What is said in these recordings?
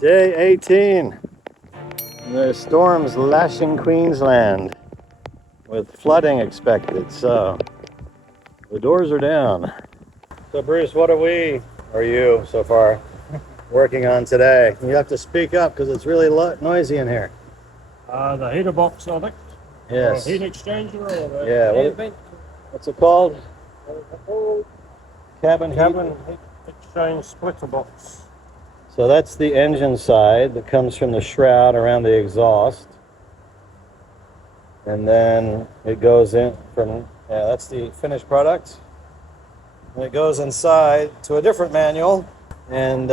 Day 18. There's storms lashing Queensland with flooding expected, so the doors are down. So Bruce, what are you so far working on today? You have to speak up because it's really noisy in here. The heater box, I think. Yes. Or heat exchanger or the Yeah, vent. what's it called? Cabin Heat exchange splitter box. So that's the engine side that comes from the shroud around the exhaust. And then it goes in from, that's the finished product. And it goes inside to a different manual and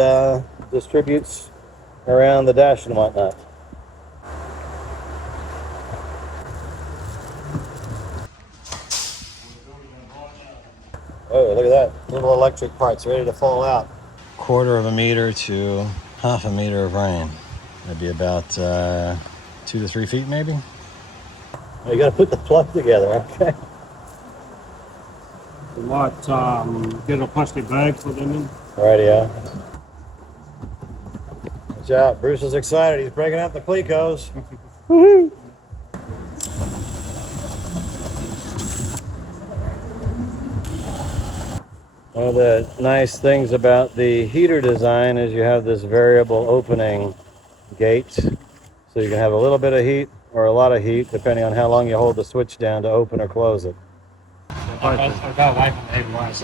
distributes around the dash and whatnot. Oh, look at that. Little electric parts ready to fall out. 1/4 of a meter to 1/2 meter of rain. That'd be about 2 to 3 feet maybe. You gotta put the plug together, okay? You might get a plastic bag for them in. Rightio. Watch out, Bruce is excited. He's breaking out the Clecos. Woohoo! One of the nice things about the heater design is you have this variable opening gate. So you can have a little bit of heat or a lot of heat depending on how long you hold the switch down to open or close it. I'll go away from the heavy wires.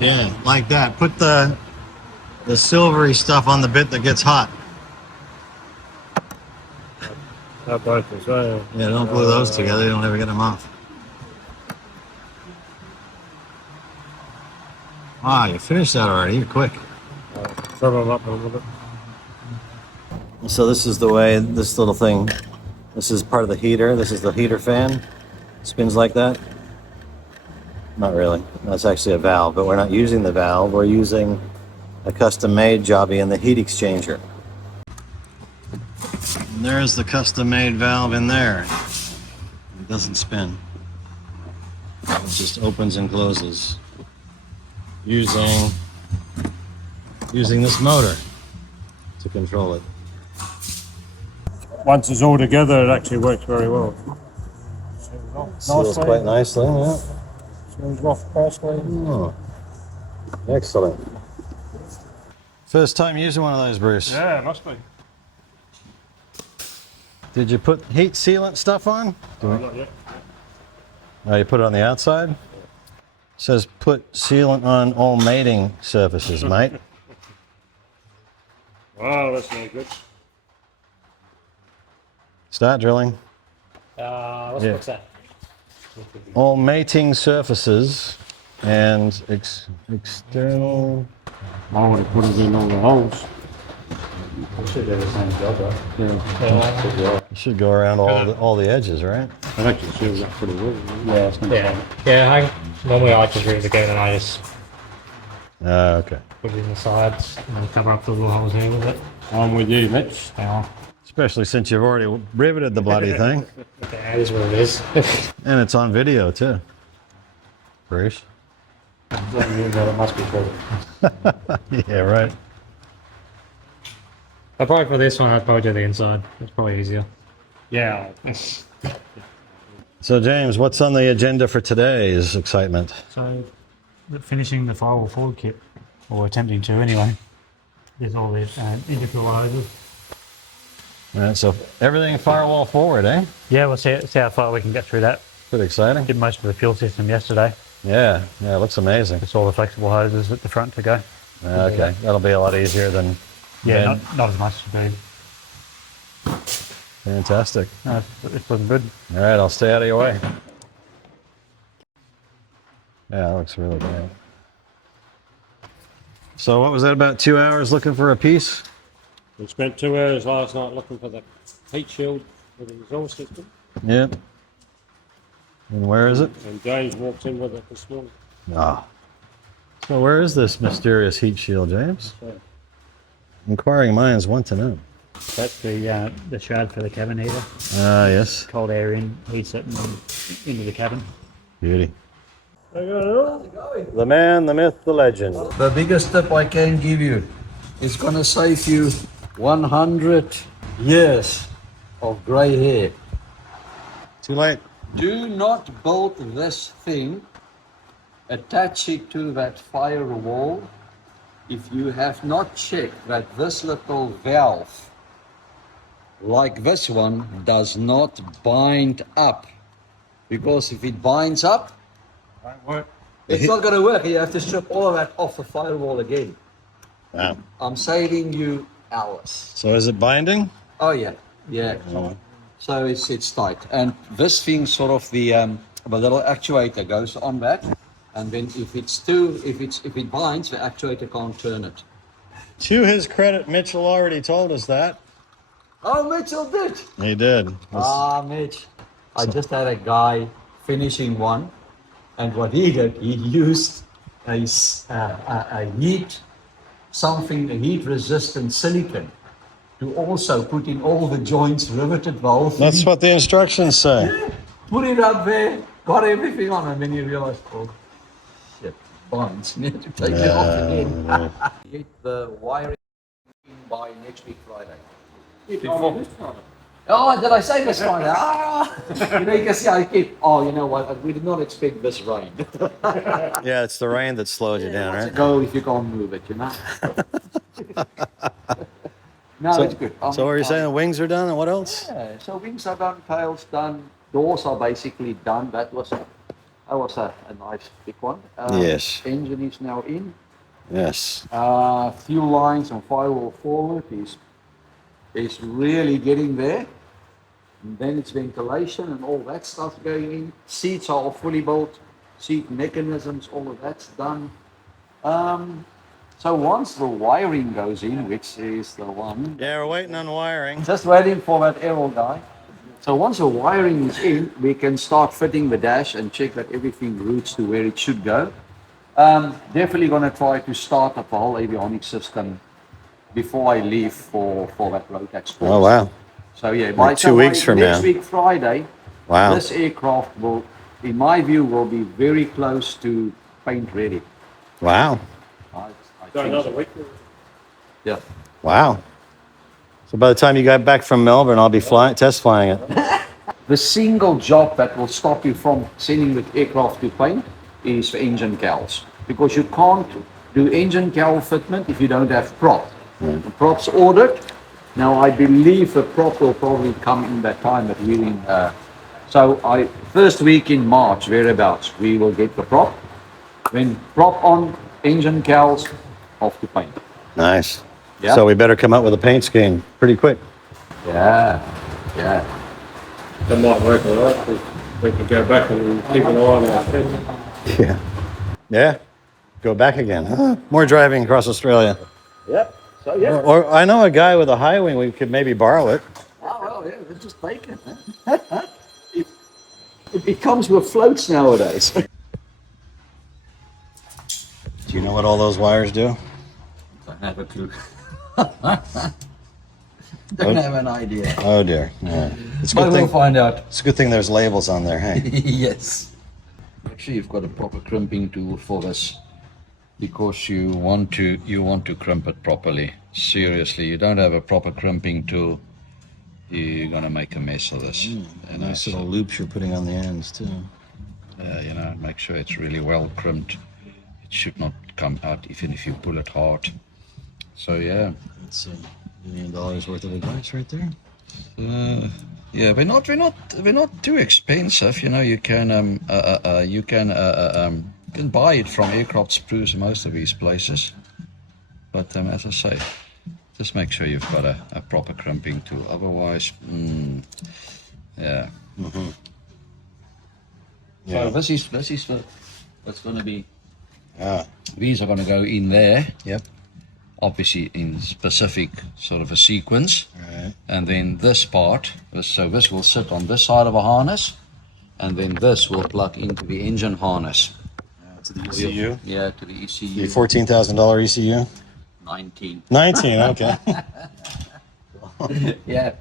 Yeah, like that. Put the silvery stuff on the bit that gets hot. Both as well. Yeah, don't glue those together. You don't ever get them off. Ah, you finished that already. You're quick. Trim them up a little bit. So this is the way this little thing, this is part of the heater. This is the heater fan. Spins like that. Not really. That's actually a valve, but we're not using the valve. We're using a custom-made jobby in the heat exchanger. And there's the custom-made valve in there. It doesn't spin. It just opens and closes using this motor to control it. Once it's all together, it actually works very well. Seals quite nicely, yeah. Seals off nicely. Oh, excellent. First time using one of those, Bruce. Yeah, it must be. Did you put heat sealant stuff on? Not yet. Oh, you put it on the outside? It says put sealant on all mating surfaces, mate. Wow, that's no good. Start drilling. What's that? All mating surfaces and external. I would have put it in all the holes. It should do the same job, right? Yeah. It should go around all the edges, right? It actually seals up pretty well. Yeah, it's not bad. Yeah, normally I just read it again and I just Okay. put it in the sides and then cover up the little holes here with it. I'm with you, Mitch. Yeah, Especially since you've already riveted the bloody thing. it is what it is. And it's on video, too. Bruce? It must be true. Yeah, right. But probably for this one, I'd probably do the inside. It's probably easier. Yeah. So, James, what's on the agenda for today's excitement? So, finishing the firewall forward kit, or attempting to anyway. There's all the integral hoses. All right, so everything firewall forward, eh? Yeah, we'll see how far we can get through that. Pretty exciting. Did most of the fuel system yesterday. Yeah, it looks amazing. It's all the flexible hoses at the front to go. Okay, that'll be a lot easier than... Yeah, not as much to do. Fantastic. No, it's looking good. All right, I'll stay out of your way. Yeah, that looks really great. So what was that, about 2 hours looking for a piece? We spent 2 hours last night looking for the heat shield for the exhaust system. Yep. And where is it? And James walked in with it this morning. Ah. So where is this mysterious heat shield, James? So Inquiring minds want to know. That's the shroud for the cabin heater. Ah, yes. Cold air in, heats it, and then into the cabin. Beauty. The man, the myth, the legend. The biggest tip I can give you is gonna save you 100 years of grey hair. Too late. Do not build this thing, attach it to that firewall if you have not checked that this little valve, like this one, does not bind up. Because if it binds up, Won't work. it's not going to work. You have to strip all of that off the firewall again. Wow. I'm saving you hours. So is it binding? Oh yeah, yeah. So it's tight, and this thing sort of the little actuator goes on that, and then if it binds, the actuator can't turn it. To his credit, Mitchell already told us that. Oh, Mitchell did. He did. Mitch. I just had a guy finishing one, and what he did, he used a heat-resistant silicon to also put in all the joints riveted the whole thing. That's what the instructions say. Put it up there, got everything on, and then you realize, oh, shit, bonds. You need to take it off again. Get the wiring in by next week Friday. Oh, did I say this Friday? You know, you can see I keep, you know what, we did not expect this rain. Yeah, it's the rain that slowed you down, right? Go if you can't move it, you know? No, So- it's good. So what are you saying? The wings are done, and what else? Yeah, so wings are done, tails done, doors are basically done. That was a nice big one. Yes. Engine is now in. Yes. Fuel lines and firewall forward is really getting there. And then it's ventilation and all that stuff going in. Seats are all fully built. Seat mechanisms, all of that's done. So once the wiring goes in, which is the one, Yeah, we're waiting on wiring. just waiting for that arrow guy. So once the wiring is in, we can start fitting the dash and check that everything routes to where it should go. Definitely going to try to start up the whole avionics system before I leave for that Rotax course. Oh, wow. So yeah, Like 2 weeks from next now. week Friday, Wow. this aircraft will, in my view, will be very close to paint ready. Wow. So I think another so. week. Yeah. Wow. So by the time you get back from Melbourne, I'll be test flying it. The single job that will stop you from sending the aircraft to paint is the engine cowls, because you can't do engine cowl fitment if you don't have prop. The prop's ordered. Now I believe the prop will probably come in that time that we're in. First week in March, thereabouts, we will get the prop. When prop on, engine cowls, off to paint. Nice. Yeah. So we better come up with a paint scheme pretty quick. Yeah, yeah. That might work all right. We can go back and keep an eye on our schedule. Yeah. Yeah. Go back again. Huh? More driving across Australia. Yep. So yeah. Or I know a guy with a high wing. We could maybe borrow it. Oh well, yeah, we're just taking it. It comes with floats nowadays. Do you know what all those wires do? Don't have a clue. Don't have an idea. Oh dear. Yeah. It's a But good we'll thing. find out. It's a good thing there's labels on there. Hey. Yes. Actually, you've got a proper crimping tool for this, because you want to crimp it properly. Seriously, you don't have a proper crimping tool, you're gonna make a mess of this. Nice little loops you're putting on the ends too. Make sure it's really well crimped. It should not come out even if you pull it hard. So yeah. That's $1 million worth of advice right there. Yeah, we're not too expensive. You can buy it from Aircraft Spruce, most of these places. But as I say, just make sure you've got a proper crimping tool. Otherwise, yeah. Yeah. So this is that's going to be. Ah. These are going to go in there. Yep. Obviously in specific sort of a sequence. Right. And then this part, so this will sit on this side of a harness, and then this will plug into the engine harness. To the ECU. Yeah, to the ECU. The $14,000 ECU. 19. 19. Okay. Yeah,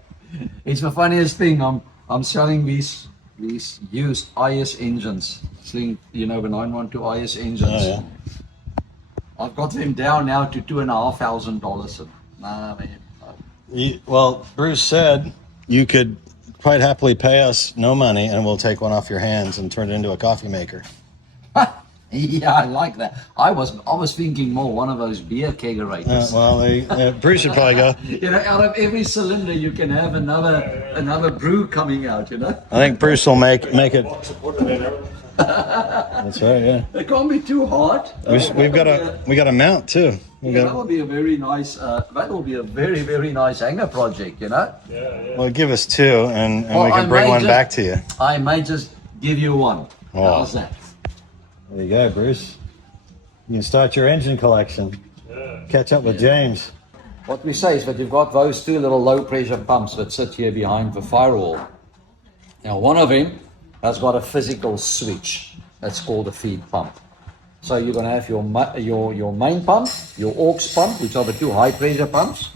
it's the funniest thing. I'm selling these used IS engines. Sling, the 912 IS engines. Oh, yeah. I've got them down now to $2,500. Nah, man, Well, Bruce said you could quite happily pay us no money and we'll take one off your hands and turn it into a coffee maker. Yeah, I like that. I was thinking more one of those beer kegerators. Bruce should probably go. You know, out of every cylinder you can have another brew coming out, you know. I think Bruce will make it. That's right, yeah. It can't be too hot. We got a mount too. That will be a very nice. That will be a very, very nice hanger project, you know. Well, give us two, and Well, we I can bring may one just- back to you. I may just give you one. Oh. How's that? There you go, Bruce. You can start your engine collection. Catch up with James. What we say is that you've got those two little low pressure pumps that sit here behind the firewall. Now, one of them has got a physical switch. That's called a feed pump. So you're going to have your main pump, your aux pump, which are the two high pressure pumps,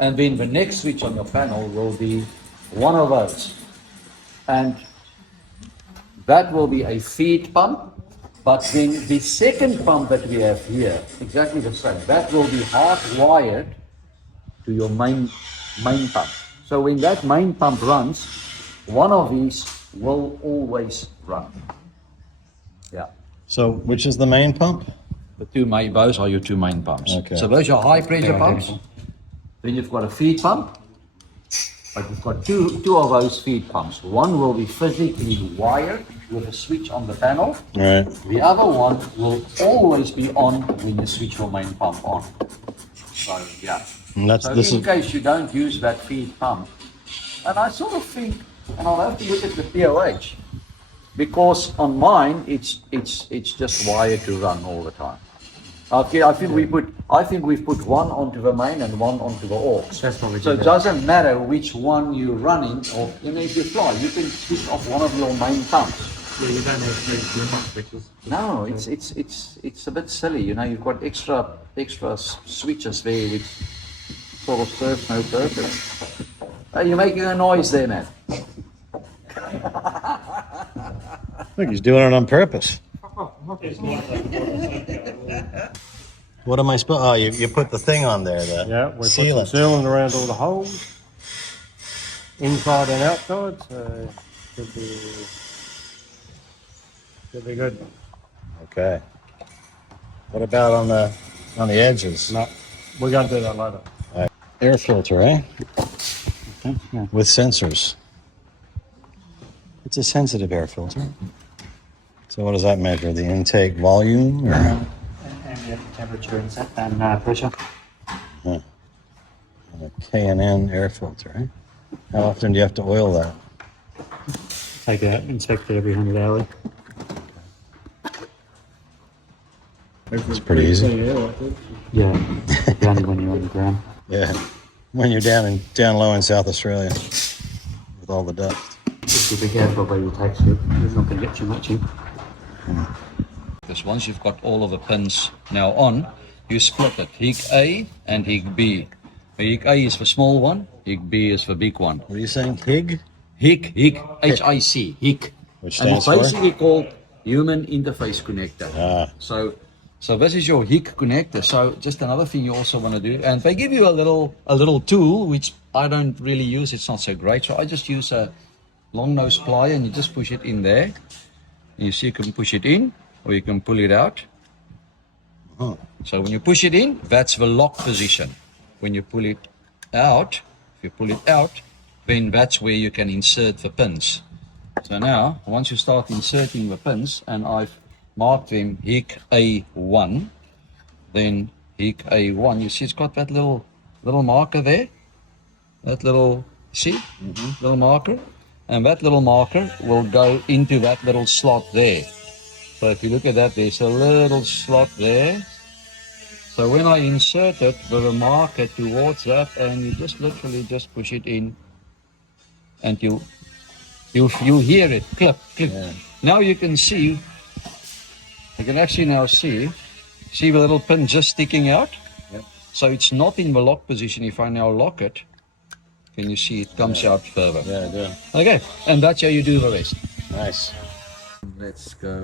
and then the next switch on your panel will be one of those, and that will be a feed pump. But then the second pump that we have here, exactly the same, that will be hardwired to your main pump. So when that main pump runs, one of these will always run. Yeah. So, which is the main pump? Those are your two main pumps. Okay. So those are high pressure pumps. Then you've got a feed pump, but you've got two of those feed pumps. One will be physically wired with a switch on the panel. Right. The other one will always be on when you switch your main pump on. So yeah. And So in case you don't use that feed pump, and I sort of think, and I'll have to look at the POH, because on mine it's just wired to run all the time. Okay, I think we've put one onto the main and one onto the aux. That's what we So did it there. doesn't matter which one you're running, or if you fly, you can switch off one of your main pumps. Yeah, you don't have three pump switches. No, it's a bit silly, you know. You've got extra switches there which sort of serve no purpose. You're making a noise there, man. Look, he's doing it on purpose. What am I supposed? Oh, you put the thing on there, the Yeah, we put some sealant. sealant around all the holes, inside and outside, so should be good. Okay. What about on the edges? No, we're going to do that later. Air filter, eh? Yeah. With sensors. It's a sensitive air filter. So what does that measure? The intake volume? Or? Ambient temperature and pressure. A K&N air filter, eh? How often do you have to oil that? Take it out, inspect it every 100 hours. It's pretty easy. Yeah, only when you're on the ground. Yeah. When you're down low in South Australia with all the dust. Just be careful where you take it. It's not going to get too much in. Because once you've got all of the pins now on, you split it. Hig A and Hig B. Hig A is the small one, Hig B is the big one. What are you saying? HIG? Hig, H-I-C, Hig. Which And it's stands for? basically called Human Interface Connector. Ah. So this is your Hig connector. So just another thing you also want to do, and they give you a little tool which I don't really use. It's not so great. So I just use a long nose plier, and you just push it in there. You see, you can push it in, or you can pull it out. Oh. So when you push it in, that's the lock position. When you pull it out, then that's where you can insert the pins. So now, once you start inserting the pins, and I've marked them Hig A1, then Hig A1, you see it's got that little marker there, that little, see, little marker, and that little marker will go into that little slot there. So if you look at that, there's a little slot there. So when I insert it with a marker towards that, and you just literally just push it in, and you hear it clip, clip. Yeah. Now you can see, you can actually now see the little pin just sticking out. Yep. So it's not in the lock position. If I now lock it, can you see it comes out further? Yeah, I do. Okay, and that's how you do the rest. Nice. Let's go,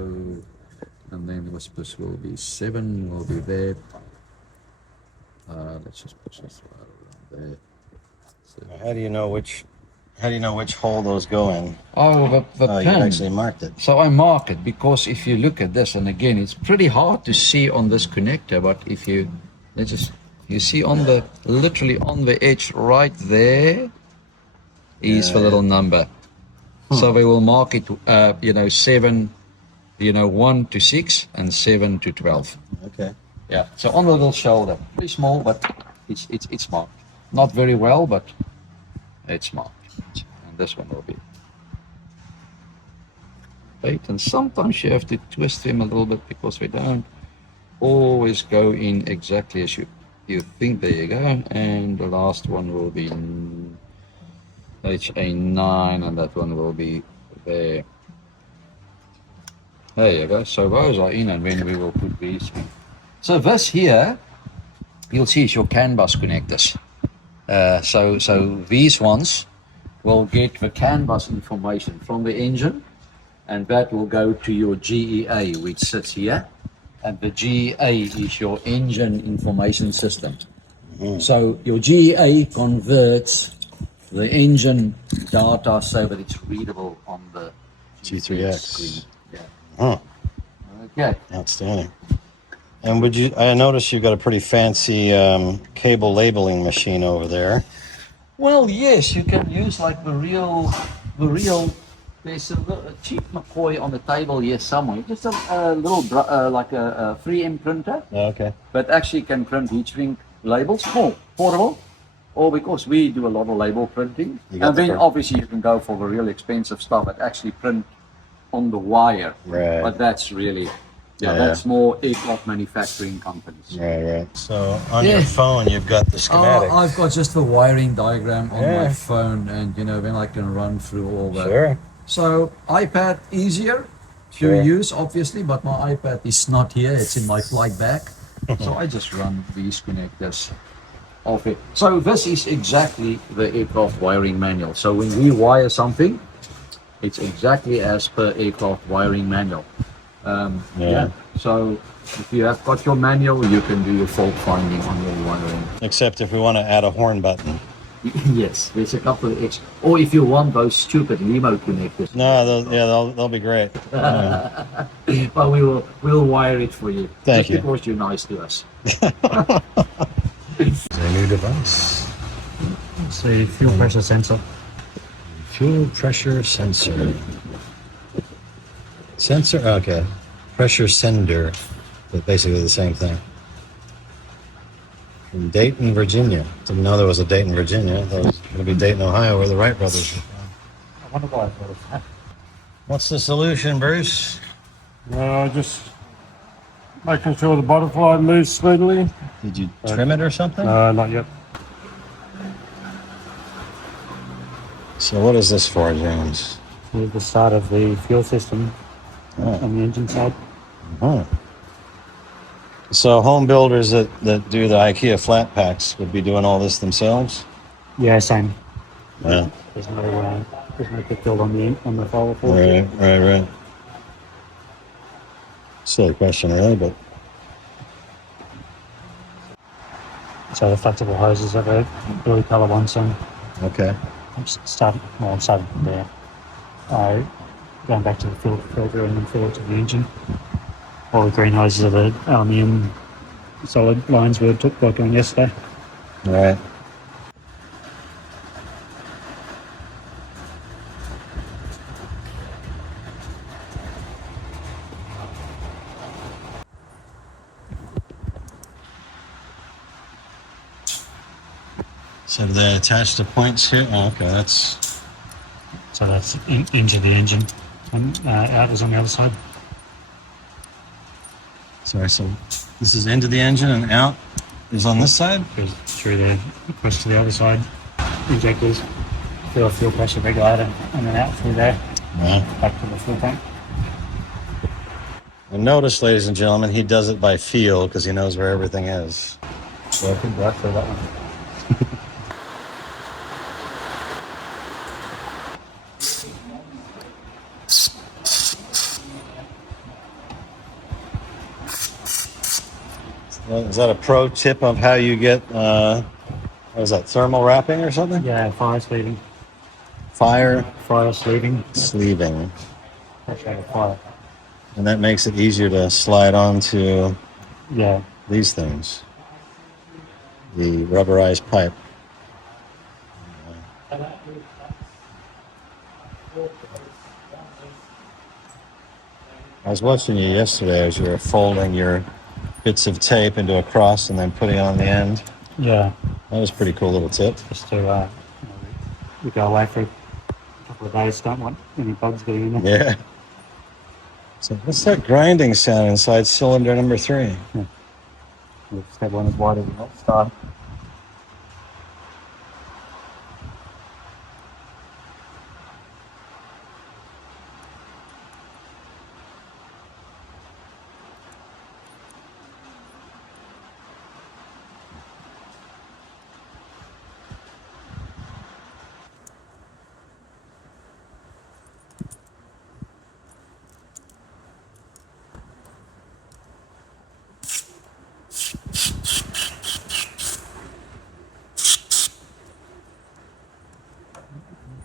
and then whispers will be 7, will be there. Let's just push this right around there. How do you know which? How do you know which hole those go in? Oh, the Oh, you pin. actually marked it. So I mark it because if you look at this, and again, it's pretty hard to see on this connector, but if you, let's just, you see on the, literally on the edge right there is Yeah, the little yeah. number. So they will mark it, you know, 7, you know, 1 to 6 and 7 to 12. Okay. Yeah. So on the little shoulder, pretty small, but it's marked. Not very well, but it's marked. And this one will be. Right. And sometimes you have to twist them a little bit because they don't always go in exactly as you think. There you go. And the last one will be HA9, and that one will be there. There you go. So those are in, and then we will put these in. So this here, you'll see is your CAN bus connectors. So these ones will get the CAN bus information from the engine, and that will go to your GEA, which sits here. And the GEA is your engine information system. So your GEA converts the engine data so that it's readable on the G3X. screen. Yeah. Huh. Okay. Outstanding. And would you? I noticed you've got a pretty fancy cable labeling machine over there. Well, yes, you can use like the real. There's a cheap McCoy on the table here somewhere. Just a little like a 3M printer, Okay. but actually can print heat shrink labels, small, portable. Or because we do a lot of label printing, You got and the then print. obviously you can go for the real expensive stuff that actually print on the wire. Right. But that's really, Yeah. that's more aircraft manufacturing companies. Right. So on your Yeah. phone, you've got the schematic. I've got just the wiring diagram on Yeah. my phone, and you know, then I can run through all that. Sure. So iPad easier Sure. to use, obviously, but my iPad is not here; it's in my flight bag. So I just run these connectors off it. So this is exactly the aircraft wiring manual. So when we wire something, it's exactly as per aircraft wiring manual. Yeah. So if you have got your manual, you can do your fault finding on your wiring. Except if we want to add a horn button. Yes, there's a couple of extra. Or if you want those stupid limo connectors, No, they'll be great. Yeah. but we'll wire it for you. Thank just you. because you're nice to us. It's a new device. It's the fuel pressure sensor. Fuel pressure sensor. Sensor? Okay. Pressure sender. But basically the same thing. From Dayton, Virginia. Didn't know there was a Dayton, Virginia. I thought it was going to be Dayton, Ohio, where the Wright brothers were from. I wonder why I thought of that. What's the solution, Bruce? Just making sure the butterfly moves smoothly. Did you trim it or something? Not yet. So what is this for, James? Here's the start of the fuel system Oh. on the engine side. Huh. So home builders that do the IKEA flat packs would be doing all this themselves? Yeah, same. Yeah. There's no kit build on the firewall for it. Right. Silly question, really, but So the flexible hoses are the blue colour ones, and okay. I'm starting from there. Going back to the filter and then fill it to the engine. All the green hoses are the aluminium solid lines we took working on yesterday. Right. So do they attach the points here? Oh, okay, that's So that's into the engine, and out is on the other side. sorry. So this is into the engine and out is on this side. Goes through there, across to the other side. Injectors, fill a fuel pressure regulator, and then out through there, Yeah. back to the fuel tank. And notice, ladies and gentlemen, he does it by feel because he knows where everything is. So I think right through that one. Is that a pro tip of how you get What is that, thermal wrapping or something? Yeah, fire sleeving. Fire Fire sleeving. sleeving. That's like a fire. And that makes it easier to slide onto Yeah. these things. The rubberized pipe. I was watching you yesterday as you were folding your bits of tape into a cross and then putting it on the end. Yeah. That was a pretty cool little tip. Just to, we go away for a couple of days, don't want any bugs getting in there. Yeah. So what's that grinding sound inside cylinder number 3? We'll just have one as wide as we want to start.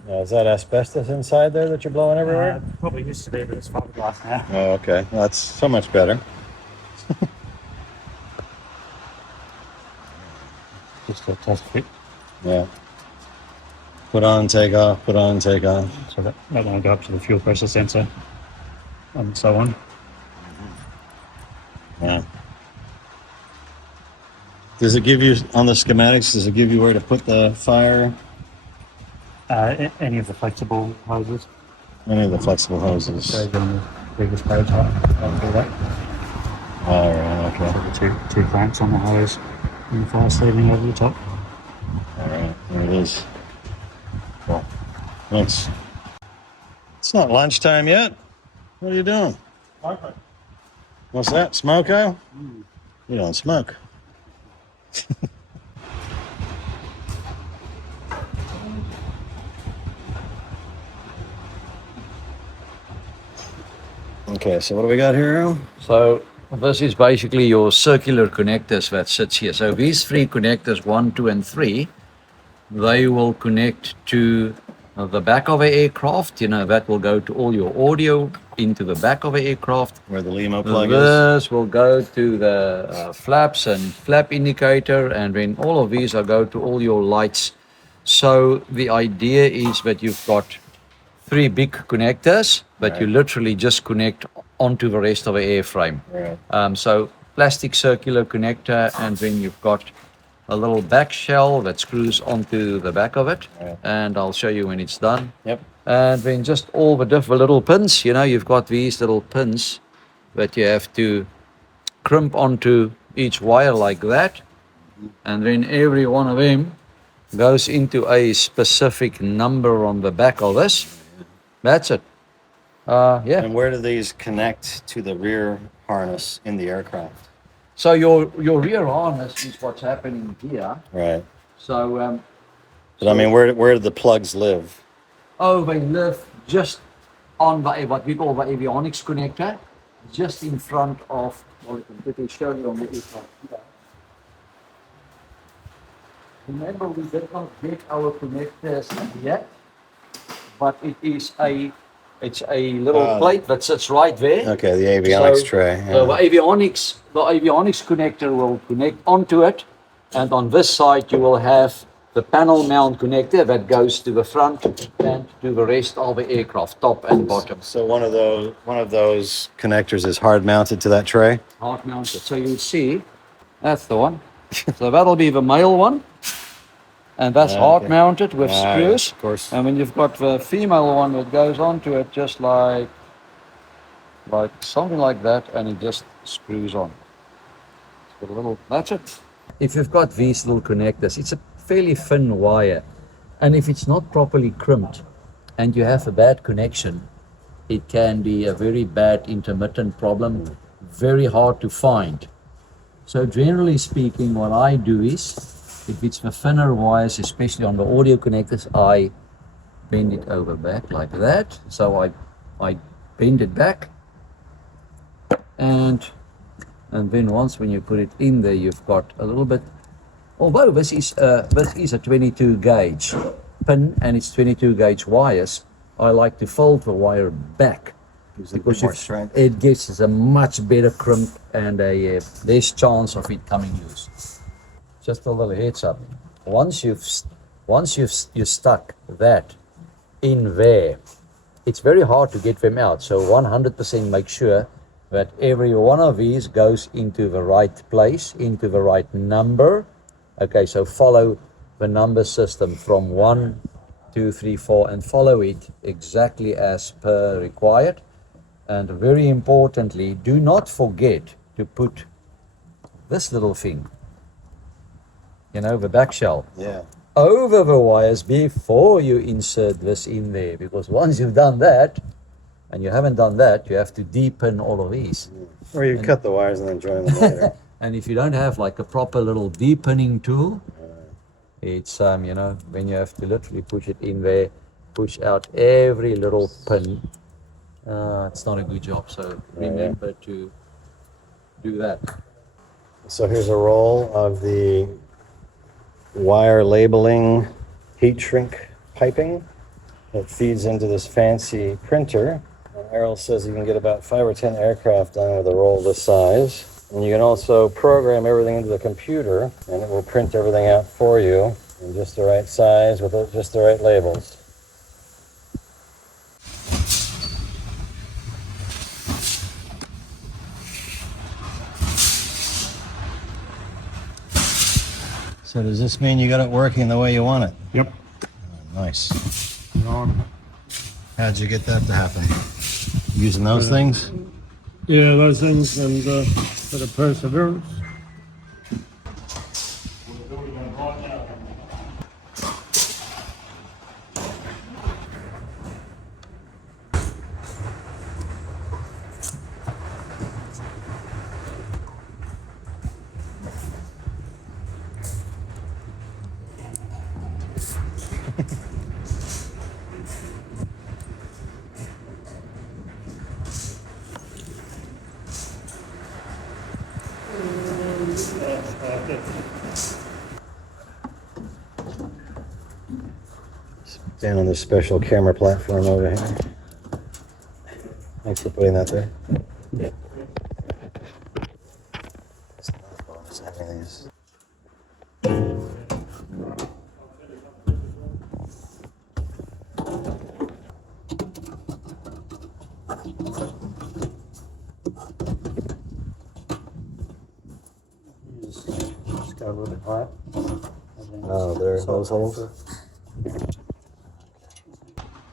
Now, is that asbestos inside there that you're blowing everywhere? Probably used to be, but it's fiberglass now. Oh, okay. Well, that's so much better. Just a test fit. Yeah. Put on, take off, put on, take off. So that will go up to the fuel pressure sensor and so on. Yeah. Does it give you, on the schematics, does it give you where to put the fire? Any of the flexible hoses. Any of the flexible hoses? So on the previous page, I'll do that. All right, okay. So the two clamps on the hose and the fire sleeving over the top. All right, there it is. Cool. Thanks. It's not lunchtime yet. What are you doing? What's that? Smoko? You don't smoke. Okay, so what do we got here, Earl? So this is basically your circular connectors that sits here. So these 3 connectors, 1, 2, and 3, they will connect to the back of an aircraft. You know, that will go to all your audio into the back of an aircraft. Where the Limo plug is? This will go to the flaps and flap indicator, and then all of these will go to all your lights. So the idea is that you've got 3 big connectors, but Right. you literally just connect onto the rest of the airframe. Right. So plastic circular connector, and then you've got a little back shell that screws onto the back of it. Right. And I'll show you when it's done. Yep. And then just all the different little pins, you know, you've got these little pins that you have to crimp onto each wire like that. And then every one of them goes into a specific number on the back of this. That's it. Yeah. And where do these connect to the rear harness in the aircraft? So your rear harness is what's happening here. Right. So But I mean, where do the plugs live? oh, they live just on the, what we call the avionics connector, just in front of, well, I can quickly show you on the aircraft here. Remember, we did not get our connectors yet, but it's a little plate that sits right there. Okay, the avionics So, tray. the avionics connector will connect onto it, and on this side you will have the panel mount connector that goes to the front and to the rest of the aircraft, top and bottom. So one of those connectors is hard mounted to that tray. Hard mounted. So you'll see, that's the one. So that'll be the male one, and that's Okay. hard mounted with Ah, screws. of course. And then you've got the female one that goes onto it just like something like that, and it just screws on. It's got a little, that's it. If you've got these little connectors, it's a fairly thin wire, and if it's not properly crimped and you have a bad connection, it can be a very bad intermittent problem, very hard to find. So generally speaking, what I do is, if it's the thinner wires, especially on the audio connectors, I bend it over back like that. So I bend it back, and then once when you put it in there, you've got a little bit Although this is a 22 gauge pin and it's 22 gauge wires, I like to fold the wire back because more strength. it gives us a much better crimp and a less chance of it coming loose. Just a little heads up. Once you've stuck that in there, it's very hard to get them out. So 100% make sure that every one of these goes into the right place, into the right number. Okay, so follow the number system from 1, 2, 3, 4 and follow it exactly as per required. And very importantly, do not forget to put this little thing, you know, the back shell, Yeah. over the wires before you insert this in there, because once you've done that and you haven't done that, you have to deepen all of these. Or you cut the wires and then join them later. And if you don't have like a proper little deepening tool, it's you know, when you have to literally push it in there, push out every little pin, it's not a good job. So remember to do that. So here's a roll of the wire labeling heat shrink piping that feeds into this fancy printer. And Errol says you can get about 5 or 10 aircraft done with a roll this size. And you can also program everything into the computer and it will print everything out for you in just the right size with just the right labels. So does this mean you got it working the way you want it? Yep. Nice. How'd you get that to happen? Using those things? Yeah, those things and bit of perseverance. Down on this special camera platform over here. Thanks for putting that there. Yeah. It's not a bonus, everything is. Just go a little bit higher. Oh, there are those holes?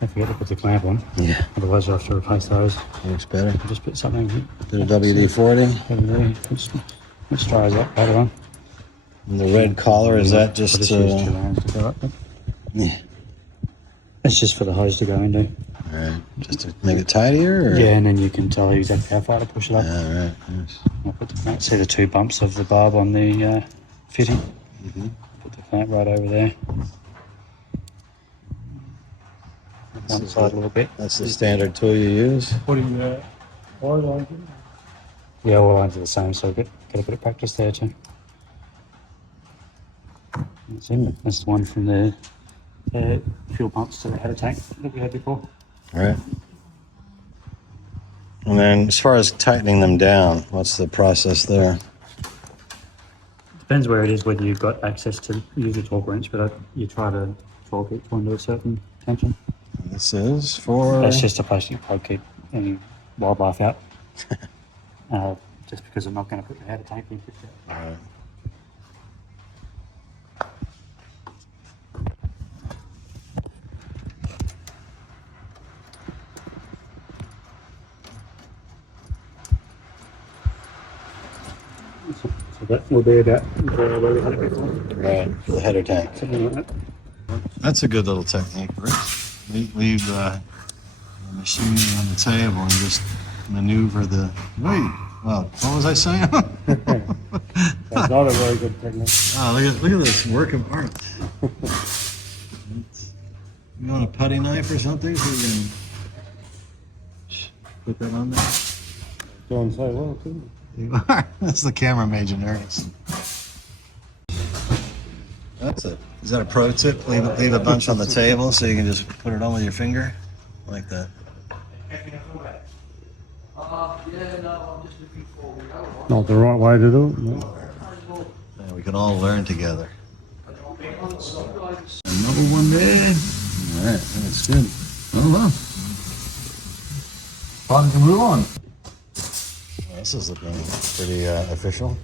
Don't forget to put the clamp on. Yeah. Otherwise, you have to replace those. Looks better. Just put something. Did a WD-40. Over there. Let's try that later on. And the red collar, is that I'll just just use 2 hands to do it. yeah. It's just for the hose to go into. Alright. Just to make it tidier? Or? Yeah, and then you can tell exactly how far to push it up. Alright, nice. I'll put the clamp. See the 2 bumps of the barb on the fitting. Put the clamp right over there. One side a little bit. That's the standard tool you use? Putting oil on it. Yeah, all lines are the same, so get a bit of practice there too. That's it. That's the one from the fuel pumps to the header tank that we had before. Right. And then as far as tightening them down, what's the process there? Depends where it is, whether you've got access to use a torque wrench, but you try to torque it to under a certain tension. This is for... That's just a plastic plug, keep any wildlife out. Just because I'm not going to put the header tank in. Alright. So that will be about where we had it before. Right, for the header tank. Something like that. That's a good little technique, Rich. Leave the machine on the table and just maneuver the... Wait, well, what was I saying? That's not a very good technique. Oh, look at this work of art. You want a putty knife or something so you can put that on there? Doing so well too. You are. That's the camera major nervous. That's it. Is that a pro tip? Leave a bunch on the table so you can just put it on with your finger, like that. Not the right way to do it. No. Yeah, we can all learn together. Another one there. All right, that's good. Oh well. Time to move on. Well, this is looking pretty official.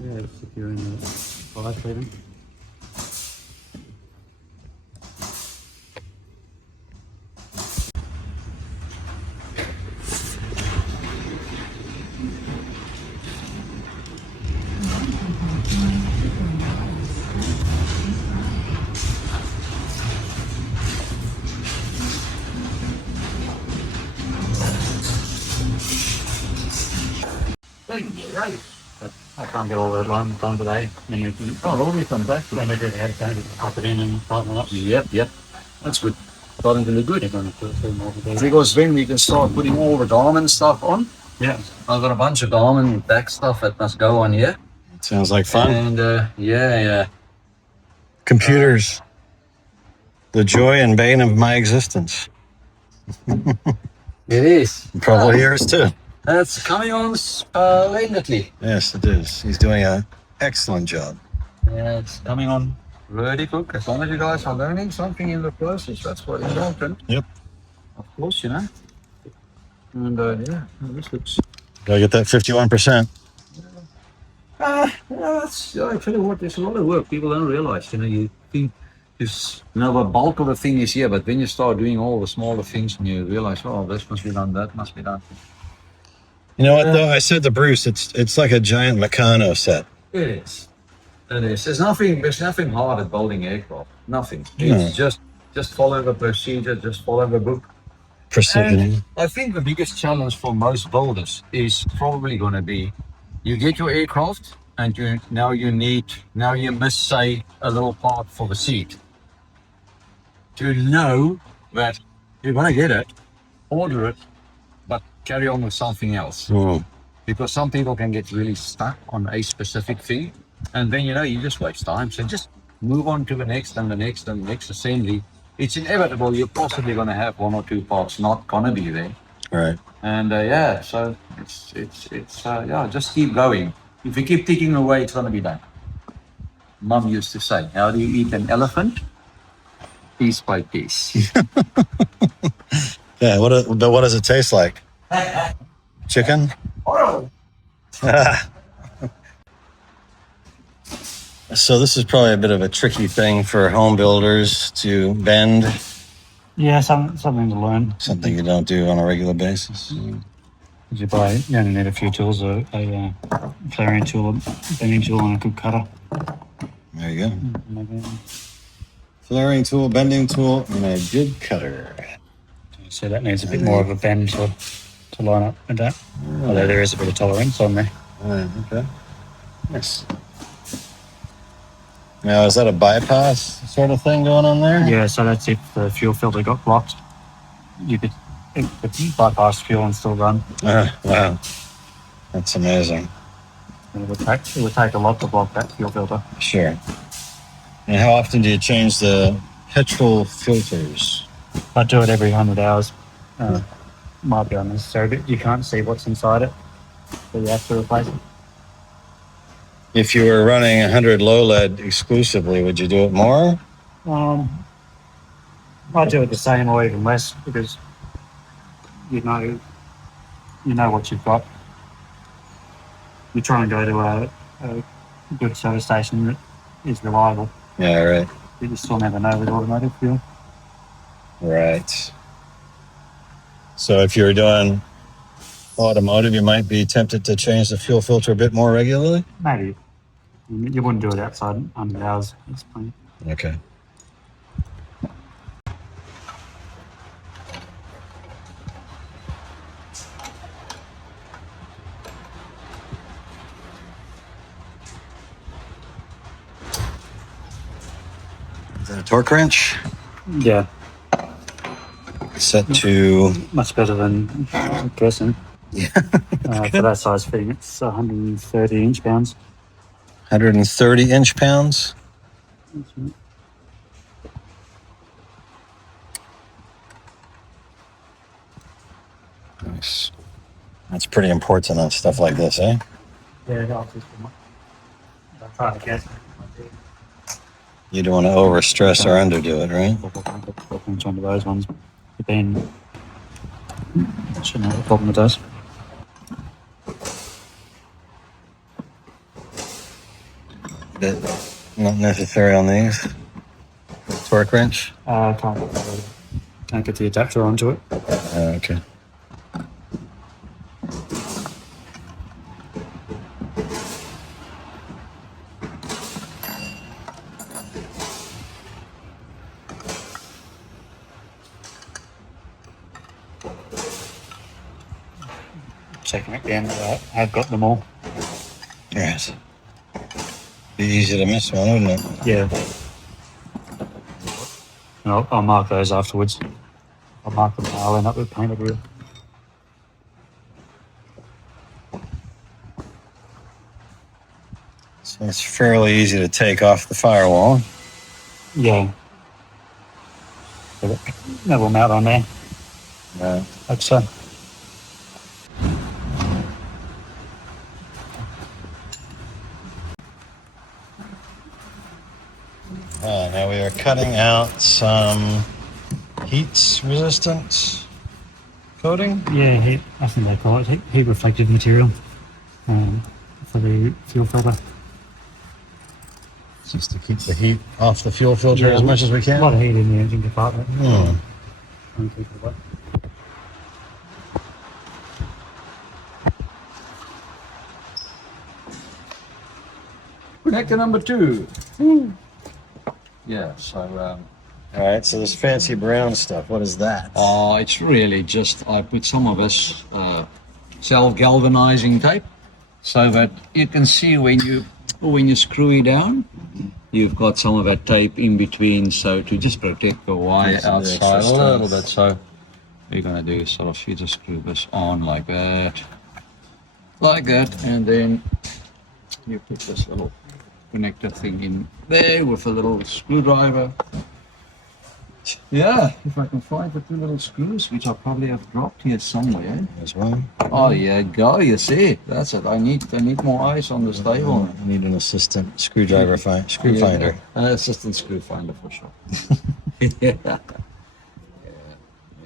Yeah, it's securing the fire feeding. But I can't get all that line done today. Then we can, all we come back. then we do the head count, pop it in and tighten it up. Yep. That's good. Starting to look good. They're going to put two more together. Because then we can start putting all the diamond stuff on. Yeah. I've got a bunch of diamond back stuff that must go on here. Sounds like fun. And yeah. Computers. The joy and bane of my existence. It is. Probably yours too. That's coming on splendidly. Yes, it is. He's doing an excellent job. Yeah, it's coming on really good. As long as you guys are learning something in the process, that's what is important. Yep. Of course, you know. And yeah, this looks. Gotta get that 51%. Yeah, that's, I tell you what, there's a lot of work people don't realize. You know, you think the bulk of the thing is here, but then you start doing all the smaller things and you realize, oh, this must be done, that must be done. You know what though? I said to Bruce, it's like a giant Meccano set. It is. It is. There's nothing hard at building aircraft. Nothing. It's just follow the procedure, just follow the book. Precision. And I think the biggest challenge for most builders is probably going to be, you get your aircraft and you miss, say, a little part for the seat. To know that you're going to get it, order it, but carry on with something else. Because some people can get really stuck on a specific thing, and then you just waste time. So just move on to the next and the next and the next assembly. It's inevitable you're possibly going to have one or two parts not going to be there. Right. And so it's just keep going. If you keep ticking away, it's going to be done. Mum used to say, how do you eat an elephant? Piece by piece. Yeah, what does it taste like? Chicken? So this is probably a bit of a tricky thing for home builders to bend. Yeah, something to learn. Something you don't do on a regular basis. You only need a few tools, a flaring tool, a bending tool, and a good cutter. There you go. Flaring tool, bending tool, and a good cutter. So that needs a bit more of a bend to line up with that. Although there is a bit of tolerance on there. Okay. Nice. Now, is that a bypass sort of thing going on there? Yeah, so that's if the fuel filter got blocked. You could bypass fuel and still run. Wow. That's amazing. And it would take a lot to block that fuel filter. Sure. And how often do you change the petrol filters? I do it every 100 hours. Might be unnecessary, but you can't see what's inside it, so you have to replace it. If you were running 100 low lead exclusively, would you do it more? I do it the same or even less because you know what you've got. You try and go to a good service station that is reliable. Yeah, right. But you still never know with automotive fuel. Right. So if you're doing automotive, you might be tempted to change the fuel filter a bit more regularly? Maybe. You wouldn't do it outside 100 hours. It's plenty. Okay. Is that a torque wrench? Yeah. Set to... Much better than pressing. Yeah. For that size fitting, it's 130 inch-pounds. 130 inch-pounds? That's right. Nice. That's pretty important on stuff like this, eh? Yeah, I'll try to guess. You don't want to overstress or underdo it, right? It's one of those ones. But then, shouldn't have a problem with those. Bit not necessary on these. Torque wrench. Can't get the adapter onto it. Okay. Checking again. I've got them all. Yes. Be easy to miss one, wouldn't it? Yeah. And I'll mark those afterwards. I'll mark them and I'll end up with paint everywhere. So it's fairly easy to take off the firewall. Yeah. Level them out on there. Right. Like so. Now we are cutting out some heat resistant coating. Yeah, heat, I think they call it heat reflective material for the fuel filter. Just to keep the heat off the fuel filter as much as we A can. lot of heat in the engine compartment. Hmm. And keep it wet. Connector number 2. Yeah, so All right, so this fancy brown stuff, what is that? it's really just I put some of this self-galvanizing tape so that you can see when you screw it down, you've got some of that tape in between, so to just protect the wire Gives it the outside a extra little strength. bit. So we're gonna do is sort of you just screw this on like that, and then you put this little connector thing in there with a little screwdriver. Yeah, if I can find the 2 little screws, which I probably have dropped here somewhere. There's one. Oh yeah, go, you see, that's it. I need more eyes on this table. I need an assistant screw finder. An assistant screw finder for sure. Yeah.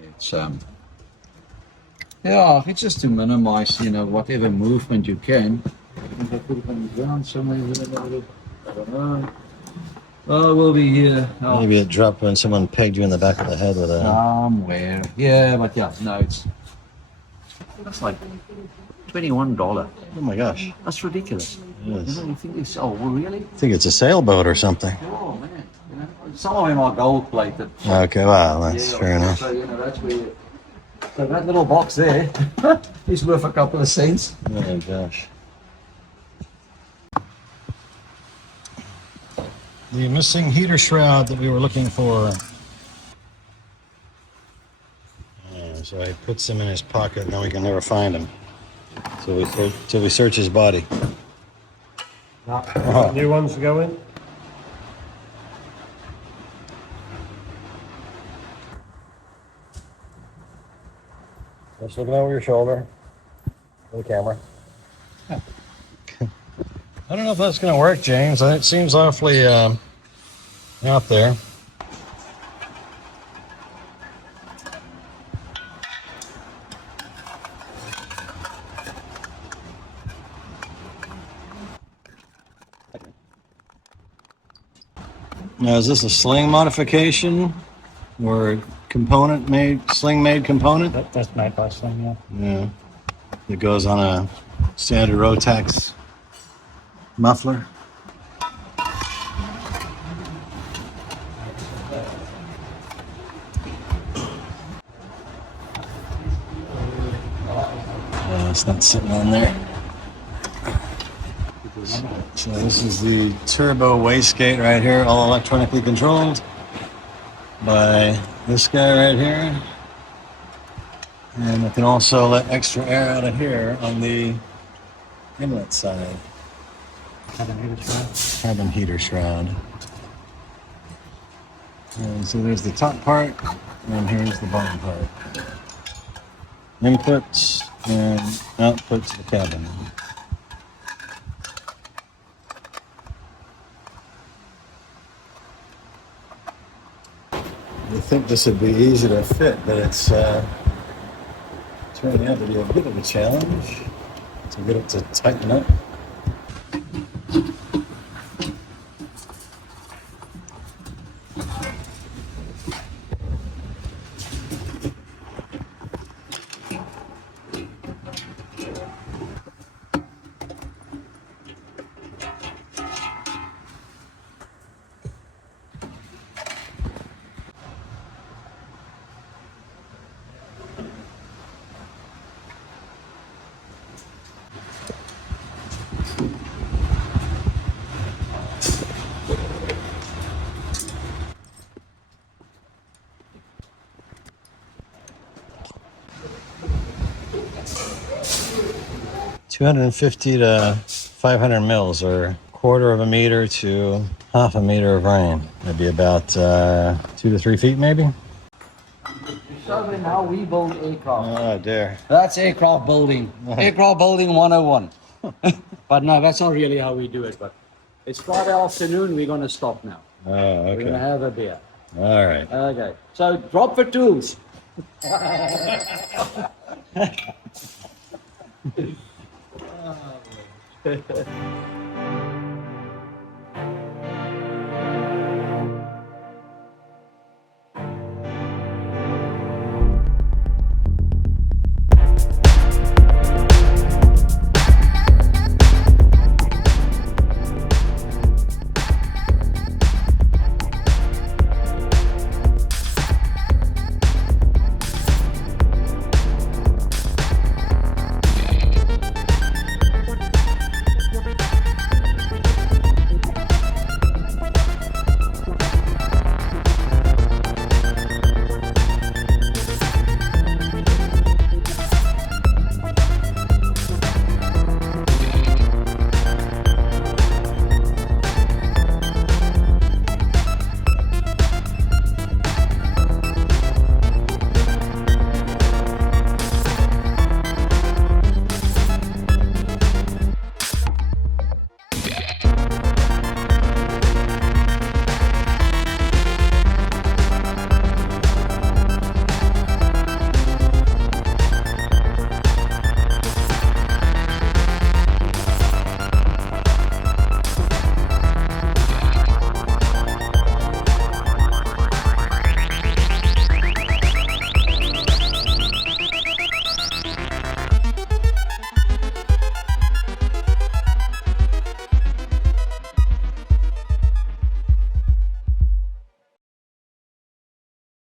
It's it's just to minimize, whatever movement you can. If I put it on the ground somewhere, I don't know. Oh, we'll be here. Oh, Maybe it dropped when someone pegged you in the back of the head with a... somewhere. Yeah, but yeah, no, that's like $21. Oh my gosh. That's ridiculous. Yes. You think this? Oh, well, really? I think it's a sailboat or something. Oh man, some of them are gold plated. Okay, wow, that's Yeah, fair enough. So that's where. So that little box there is worth a couple of cents. Oh gosh. The missing heater shroud that we were looking for. So he puts them in his pocket, and then we can never find him. Till we search his body. New ones to go in? Just looking over your shoulder for the camera. I don't know if that's going to work, James. It seems awfully out there. Now, is this a Sling modification or Sling made component? That's made by Sling, yeah. Yeah. It goes on a standard Rotax muffler. It's not sitting on there. So this is the turbo wastegate right here, all electronically controlled by this guy right here. And it can also let extra air out of here on the inlet side. Cabin heater shroud. Cabin heater shroud. And so there's the top part, and here's the bottom part. Input and output to the cabin. You'd think this would be easy to fit, but it's turning out to be a bit of a challenge to get it to tighten up. $250 to 500 mils, or quarter of a meter to half a meter of rain. That'd be about 2 to 3 feet, maybe. Show them how we build aircraft. Oh, dear. That's aircraft building. Aircraft building 101. But no, that's not really how we do it. But it's Friday afternoon. We're going to stop now. Oh, We're going to okay. have a beer. All right. Okay. So drop the tools.